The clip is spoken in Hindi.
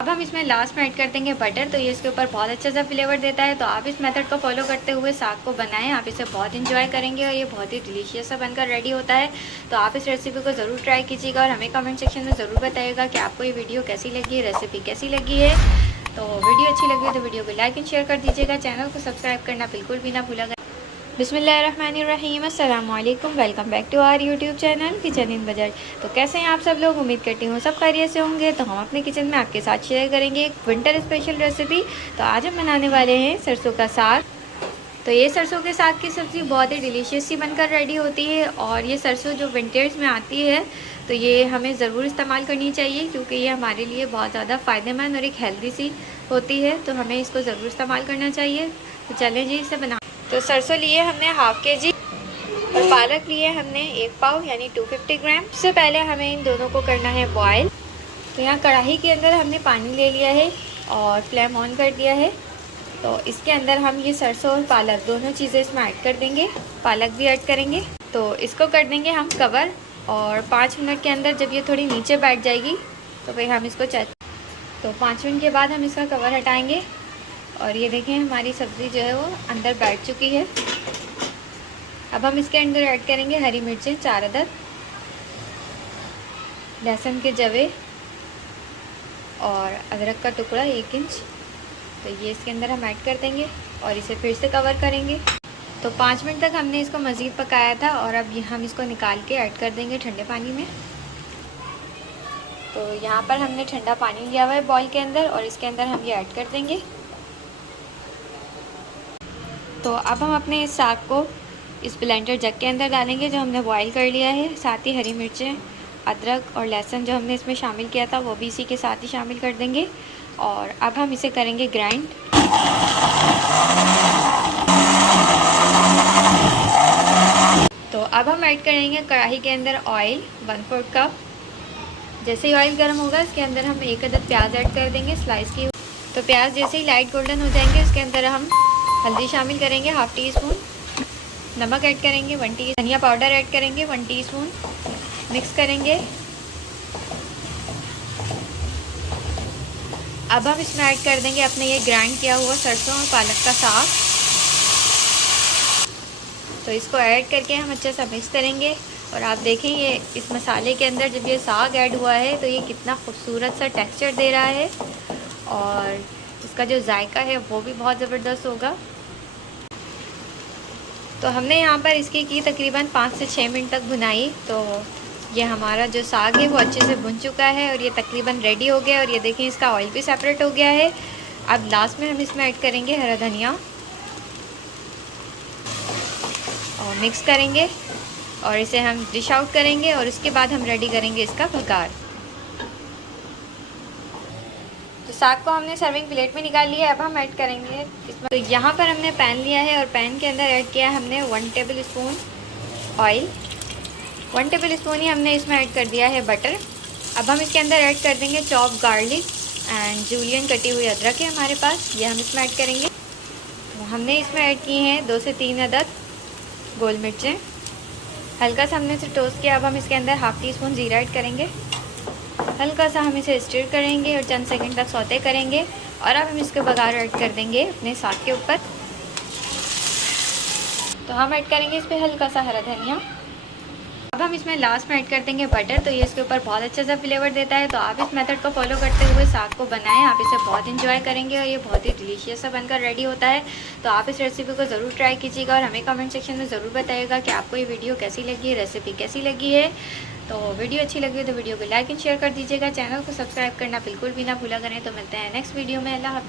अब हम इसमें लास्ट में ऐड कर देंगे बटर, तो ये इसके ऊपर बहुत अच्छा सा फ्लेवर देता है। तो आप इस मेथड को फॉलो करते हुए साग को बनाएं, आप इसे बहुत इंजॉय करेंगे और ये बहुत ही डिलीशियस सा बनकर रेडी होता है। तो आप इस रेसिपी को ज़रूर ट्राई कीजिएगा और हमें कमेंट सेक्शन में ज़रूर बताइएगा कि आपको ये वीडियो कैसी लगी है, रेसिपी कैसी लगी है। तो वीडियो अच्छी लगी है तो वीडियो को लाइक एंड शेयर कर दीजिएगा, चैनल को सब्सक्राइब करना बिल्कुल भी ना भूला। बिस्मिल्लाहिर्रहमानिर्रहीम, अस्सलाम वालेकुम, welcome back to our YouTube channel kitchen in budget. तो कैसे हैं आप सब लोग, उम्मीद करती हूँ सब खैरियत से होंगे। तो हम अपने किचन में आपके साथ शेयर करेंगे एक विंटर स्पेशल रेसिपी। तो आज हम बनाने वाले हैं सरसों का साग। तो ये सरसों के साग की सब्ज़ी बहुत ही डिलीशियस सी बनकर रेडी होती है और ये सरसों जो विंटर्स में आती है तो ये हमें ज़रूर इस्तेमाल करनी चाहिए, क्योंकि ये हमारे लिए बहुत ज़्यादा फ़ायदेमंद और एक हेल्दी सी होती है। तो हमें इसको ज़रूर इस्तेमाल करना चाहिए। तो चलें जी इसे बना। तो सरसों लिए हमने हाफ़ kg और पालक लिए हमने 1 पाव यानी 250 ग्राम। इससे पहले हमें इन दोनों को करना है बॉयल। तो यहाँ कढ़ाई के अंदर हमने पानी ले लिया है और फ्लेम ऑन कर दिया है। तो इसके अंदर हम ये सरसों और पालक दोनों चीज़ें इसमें ऐड कर देंगे, पालक भी ऐड करेंगे। तो इसको कर देंगे हम कवर और 5 मिनट के अंदर जब ये थोड़ी नीचे बैठ जाएगी तो फिर हम इसको तो 5 मिनट के बाद हम इसका कवर हटाएंगे और ये देखें हमारी सब्ज़ी जो है वो अंदर बैठ चुकी है। अब हम इसके अंदर ऐड करेंगे हरी मिर्चें 4 अदद, लहसुन के जवे और अदरक का टुकड़ा 1 इंच। तो ये इसके अंदर हम ऐड कर देंगे और इसे फिर से कवर करेंगे। तो 5 मिनट तक हमने इसको मज़ीद पकाया था और अब हम इसको निकाल के ऐड कर देंगे ठंडे पानी में। तो यहाँ पर हमने ठंडा पानी लिया हुआ है बॉल के अंदर और इसके अंदर हम ये ऐड कर देंगे। तो अब हम अपने इस साग को इस ब्लेंडर जग के अंदर डालेंगे जो हमने बॉईल कर लिया है। साथ ही हरी मिर्चें, अदरक और लहसुन जो हमने इसमें शामिल किया था वो भी इसी के साथ ही शामिल कर देंगे और अब हम इसे करेंगे ग्राइंड। तो अब हम ऐड करेंगे कढ़ाई के अंदर ऑयल 1/4 कप। जैसे ही ऑयल गर्म होगा इसके अंदर हम 1 अदद प्याज ऐड कर देंगे स्लाइस की। तो प्याज जैसे ही लाइट गोल्डन हो जाएंगे इसके अंदर हम हल्दी शामिल करेंगे 1/2 टीस्पून, नमक ऐड करेंगे 1 टी, धनिया पाउडर ऐड करेंगे 1 टीस्पून, मिक्स करेंगे। अब हम इसमें ऐड कर देंगे अपने ये ग्राइंड किया हुआ सरसों और पालक का साग। तो इसको ऐड करके हम अच्छे से मिक्स करेंगे और आप देखें ये इस मसाले के अंदर जब ये साग ऐड हुआ है तो ये कितना खूबसूरत सा टेक्सचर दे रहा है और इसका जो जायका है वो भी बहुत ज़बरदस्त होगा। तो हमने यहाँ पर इसकी की तकरीबन 5 से 6 मिनट तक भुनाई। तो ये हमारा जो साग है वो अच्छे से भुन चुका है और ये तकरीबन रेडी हो गया और ये देखें इसका ऑयल भी सेपरेट हो गया है। अब लास्ट में हम इसमें ऐड करेंगे हरा धनिया और मिक्स करेंगे और इसे हम डिश आउट करेंगे और इसके बाद हम रेडी करेंगे इसका बघार। तो साग को हमने सर्विंग प्लेट में निकाल लिया है। अब हम ऐड करेंगे इसमें। तो यहाँ पर हमने पैन लिया है और पैन के अंदर ऐड किया हमने 1 tablespoon oil, 1 tablespoon ही हमने इसमें ऐड कर दिया है बटर। अब हम इसके अंदर ऐड कर देंगे चॉप गार्लिक एंड जूलियन कटी हुई अदरक है हमारे पास, ये हम इसमें ऐड करेंगे। तो हमने इसमें ऐड की हैं 2 से 3 अदद गोल मिर्चें, हल्का सा हमने इसे टोस्ट किया। अब हम इसके अंदर 1/2 टीस्पून ज़ीरा ऐड करेंगे, हल्का सा हम इसे स्टिर करेंगे और चंद सेकंड तक सौते करेंगे और अब हम इसके बघार ऐड कर देंगे अपने साग के ऊपर। तो हम ऐड करेंगे इस पर हल्का सा हरा धनिया। अब हम इसमें लास्ट में ऐड कर देंगे बटर, तो ये इसके ऊपर बहुत अच्छा सा फ्लेवर देता है। तो आप इस मेथड को फॉलो करते हुए साग को बनाएं, आप इसे बहुत इंजॉय करेंगे और ये बहुत ही डिलीशियस सा बनकर रेडी होता है। तो आप इस रेसिपी को ज़रूर ट्राई कीजिएगा और हमें कमेंट सेक्शन में ज़रूर बताइएगा कि आपको ये वीडियो कैसी लगी है, रेसिपी कैसी लगी है। तो वीडियो अच्छी लगी तो वीडियो को लाइक एंड शेयर कर दीजिएगा, चैनल को सब्सक्राइब करना बिल्कुल भी ना भूला करें। तो मिलते हैं नेक्स्ट वीडियो में। अल्लाह हाफ़िज़।